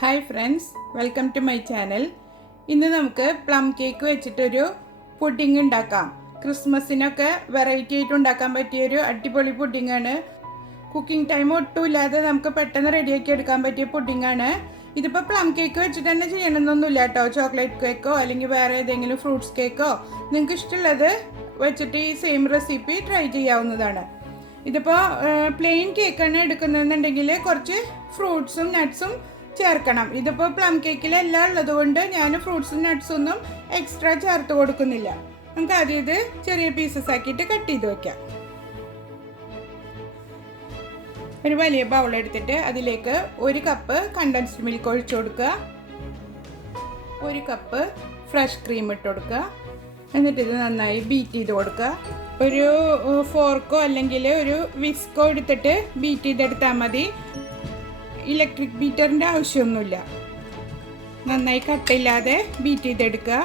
Hi friends, welcome to my channel. ഇന്ന് നമുക്ക് plum cake വെച്ചിട്ടൊരു പുഡിംഗ് ഉണ്ടാക്കാം. ക്രിസ്മസിനൊക്കെ വെറൈറ്റി ആയിട്ട് ഉണ്ടാക്കാൻ പറ്റിയൊരു അടിപൊളി പുഡിംഗാണ്. കുക്കിംഗ് ടൈം ഒട്ടുമില്ലാതെ നമുക്ക് പെട്ടെന്ന് റെഡിയാക്കി എടുക്കാൻ പറ്റിയ പുഡിംഗാണ്. ഇതിപ്പോൾ പ്ലം കേക്ക് വെച്ചിട്ട് തന്നെ ചെയ്യണമെന്നൊന്നുമില്ല കേട്ടോ. ചോക്ലേറ്റ് കേക്കോ അല്ലെങ്കിൽ വേറെ ഏതെങ്കിലും ഫ്രൂട്ട്സ് കേക്കോ നിങ്ങൾക്ക് ഇഷ്ടമുള്ളത് വെച്ചിട്ട് ഈ സെയിം റെസിപ്പി ട്രൈ ചെയ്യാവുന്നതാണ്. ഇതിപ്പോൾ പ്ലെയിൻ കേക്കാണ് എടുക്കുന്നതെന്നുണ്ടെങ്കിൽ കുറച്ച് ഫ്രൂട്ട്സും നട്ട്സും ചേർക്കണം. ഇതിപ്പോൾ പ്ലം കേക്കിൽ എല്ലാം ഉള്ളത് കൊണ്ട് ഞാൻ ഫ്രൂട്ട്സും നട്ട്സും ഒന്നും എക്സ്ട്രാ ചേർത്ത് കൊടുക്കുന്നില്ല. നമുക്ക് ആദ്യം ഇത് ചെറിയ പീസസ് ആക്കിയിട്ട് കട്ട് ചെയ്ത് വയ്ക്കാം. ഒരു വലിയ ബൗൾ എടുത്തിട്ട് അതിലേക്ക് 1 കപ്പ് കണ്ടൻസ്ഡ് മിൽക്ക് ഒഴിച്ചു കൊടുക്കുക. 1 കപ്പ് ഫ്രഷ് ക്രീം ഇട്ട് കൊടുക്കുക. എന്നിട്ട് ഇത് നന്നായി ബീറ്റ് ചെയ്ത് കൊടുക്കുക. ഒരു ഫോർക്കോ അല്ലെങ്കിൽ ഒരു വിസ്കോ എടുത്തിട്ട് ബീറ്റ് ചെയ്തെടുത്താൽ മതി. ഇലക്ട്രിക് ബീറ്ററിൻ്റെ ആവശ്യമൊന്നുമില്ല. നന്നായി കട്ടയില്ലാതെ ബീറ്റ് ചെയ്തെടുക്കുക.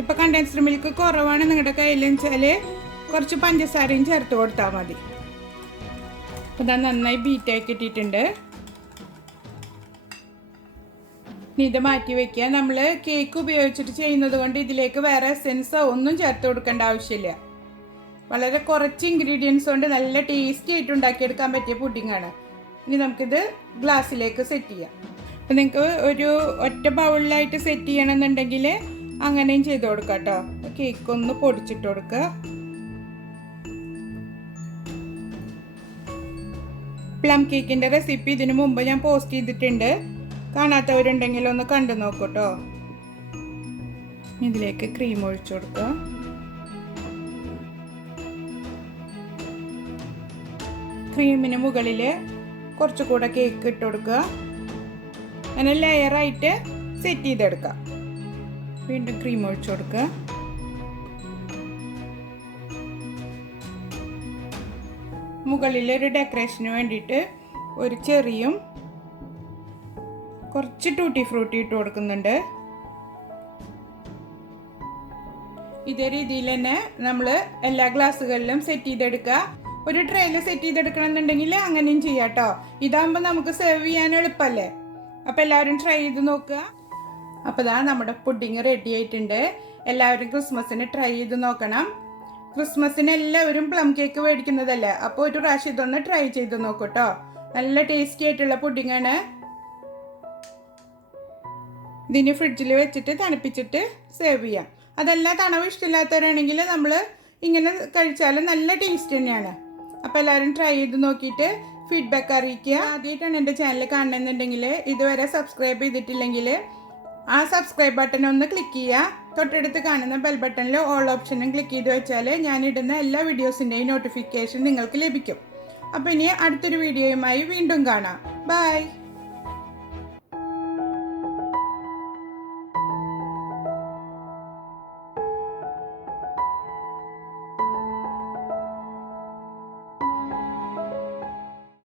ഇപ്പോൾ കണ്ടൻസ്ഡ് മിൽക്ക് കുറവാണ് നിങ്ങളുടെ കയ്യിലെന്ന് വെച്ചാൽ കുറച്ച് പഞ്ചസാരയും ചേർത്ത് കൊടുത്താൽ മതി. അപ്പോൾ ഇത് നന്നായി ബീറ്റായി കിട്ടിയിട്ടുണ്ട്. ഇനി ഇത് മാറ്റി വയ്ക്കുക. നമ്മൾ കേക്ക് ഉപയോഗിച്ചിട്ട് ചെയ്യുന്നത് കൊണ്ട് ഇതിലേക്ക് വേറെ എസൻസോ ഒന്നും ചേർത്ത് കൊടുക്കേണ്ട ആവശ്യമില്ല. വളരെ കുറച്ച് ഇൻഗ്രീഡിയൻസ് കൊണ്ട് നല്ല ടേസ്റ്റി ആയിട്ട് ഉണ്ടാക്കിയെടുക്കാൻ പറ്റിയ പുഡിംഗാണ്. ഇനി നമുക്കിത് ഗ്ലാസ്സിലേക്ക് സെറ്റ് ചെയ്യാം. അപ്പം നിങ്ങൾക്ക് ഒരു ഒറ്റ ബൗളിലായിട്ട് സെറ്റ് ചെയ്യണമെന്നുണ്ടെങ്കിൽ അങ്ങനെയും ചെയ്ത് കൊടുക്കാം കേട്ടോ. കേക്ക് ഒന്ന് പൊടിച്ചിട്ട് കൊടുക്കുക. പ്ലം കേക്കിൻ്റെ റെസിപ്പി ഇതിനു മുമ്പ് ഞാൻ പോസ്റ്റ് ചെയ്തിട്ടുണ്ട്. കാണാത്തവരുണ്ടെങ്കിൽ ഒന്ന് കണ്ടു നോക്കൂ കേട്ടോ. ഇതിലേക്ക് ക്രീം ഒഴിച്ചു കൊടുക്കുക. ക്രീമിന് മുകളിൽ കുറച്ചുകൂടെ കേക്ക് ഇട്ട് കൊടുക്കുക. അങ്ങനെ ലെയറായിട്ട് സെറ്റ് ചെയ്തെടുക്കുക. വീണ്ടും ക്രീം ഒഴിച്ചു കൊടുക്കുക. മുകളിൽ ഒരു ഡെക്കറേഷന് വേണ്ടിയിട്ട് ഒരു ചെറിയും കുറച്ച് ടൂട്ടി ഫ്രൂട്ടി ഇട്ട് കൊടുക്കുന്നുണ്ട്. ഇതേ രീതിയിൽ തന്നെ നമ്മൾ എല്ലാ ഗ്ലാസ്സുകളിലും സെറ്റ് ചെയ്തെടുക്കുക. ഒരു ട്രേയിൽ സെറ്റ് ചെയ്തെടുക്കണം എന്നുണ്ടെങ്കിൽ അങ്ങനെയും ചെയ്യാം കേട്ടോ. ഇതാകുമ്പോൾ നമുക്ക് സെർവ് ചെയ്യാൻ എളുപ്പമല്ലേ. അപ്പോൾ എല്ലാവരും ട്രൈ ചെയ്ത് നോക്കുക. അപ്പോൾ ഇതാ നമ്മുടെ പുഡിങ് റെഡി ആയിട്ടുണ്ട്. എല്ലാവരും ക്രിസ്മസിന് ട്രൈ ചെയ്ത് നോക്കണം. ക്രിസ്മസിന് എല്ലാവരും പ്ലം കേക്ക് മേടിക്കുന്നതല്ലേ. അപ്പോൾ ഒരു പ്രാവശ്യം ഇതൊന്ന് ട്രൈ ചെയ്ത് നോക്കൂ കേട്ടോ. നല്ല ടേസ്റ്റി ആയിട്ടുള്ള പുഡിങ്ങാണ്. ഇതിന് ഫ്രിഡ്ജിൽ വെച്ചിട്ട് തണുപ്പിച്ചിട്ട് സേവ് ചെയ്യാം. അതല്ല തണവ് ഇഷ്ടമില്ലാത്തവരാണെങ്കിൽ നമ്മൾ ഇങ്ങനെ കഴിച്ചാലും നല്ല ടേസ്റ്റ് തന്നെയാണ്. അപ്പോൾ എല്ലാവരും ട്രൈ ചെയ്ത് നോക്കിയിട്ട് ഫീഡ്ബാക്ക് അറിയിക്കുക. ആദ്യമായിട്ടാണ് എൻ്റെ ചാനൽ കാണണമെന്നുണ്ടെങ്കിൽ ഇതുവരെ സബ്സ്ക്രൈബ് ചെയ്തിട്ടില്ലെങ്കിൽ ആ സബ്സ്ക്രൈബ് ബട്ടൺ ഒന്ന് ക്ലിക്ക് ചെയ്യുക. തൊട്ടടുത്ത് കാണുന്ന ബെൽ ബട്ടണിൽ ഓൾ ഓപ്ഷനും ക്ലിക്ക് ചെയ്ത് വെച്ചാൽ ഞാനിടുന്ന എല്ലാ വീഡിയോസിൻ്റെയും നോട്ടിഫിക്കേഷൻ നിങ്ങൾക്ക് ലഭിക്കും. അപ്പോൾ ഇനി അടുത്തൊരു വീഡിയോയുമായി വീണ്ടും കാണാം. ബൈ.